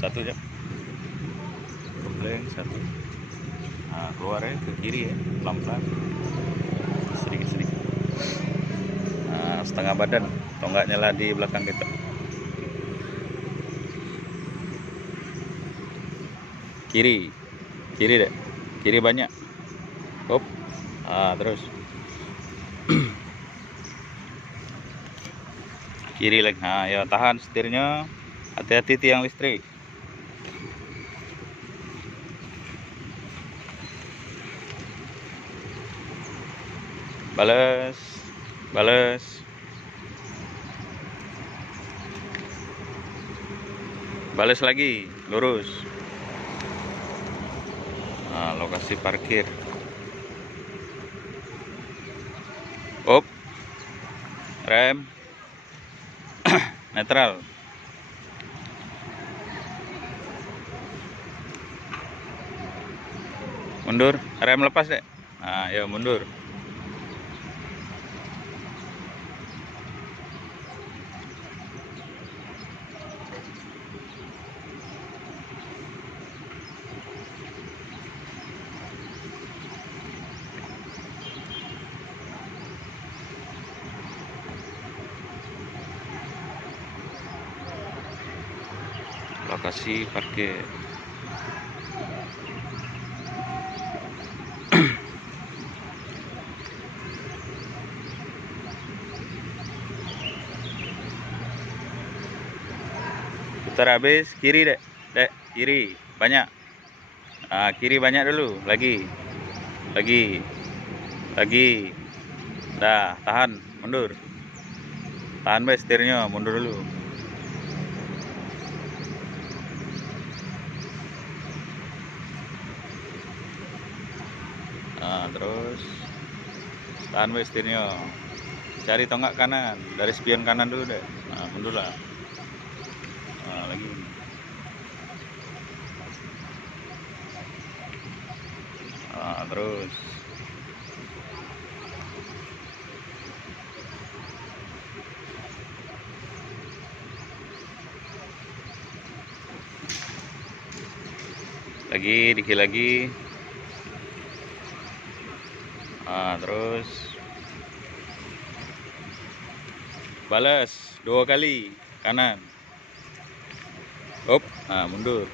satu ya, kembleng satu. Nah, keluar ya ke kiri ya, pelan-pelan, sedikit-sedikit. Nah, setengah badan, tonggaknya lah di belakang kita. Kiri, kiri deh, kiri banyak. Hop, terus kiri lagi. Nah, ya tahan setirnya, hati-hati tiang listrik. Bales, bales. Bales lagi, lurus. Nah, lokasi parkir. Hop, rem, netral. Mundur, rem lepas deh. Nah, ya mundur. Lokasi parkir. Putar habis, kiri dek, kiri banyak. Nah, kiri banyak dulu, lagi, lagi. Dah, tahan, mundur. Tahan be setirnya, mundur dulu. Nah, terus tahan be setirnya. Cari tonggak kanan, dari spion kanan dulu deh. Nah, mundur lah. Nah, lagi. Nah, terus. Lagi, dikit lagi. Nah, terus. Balas 2 kali kanan. Hop, nah mundur.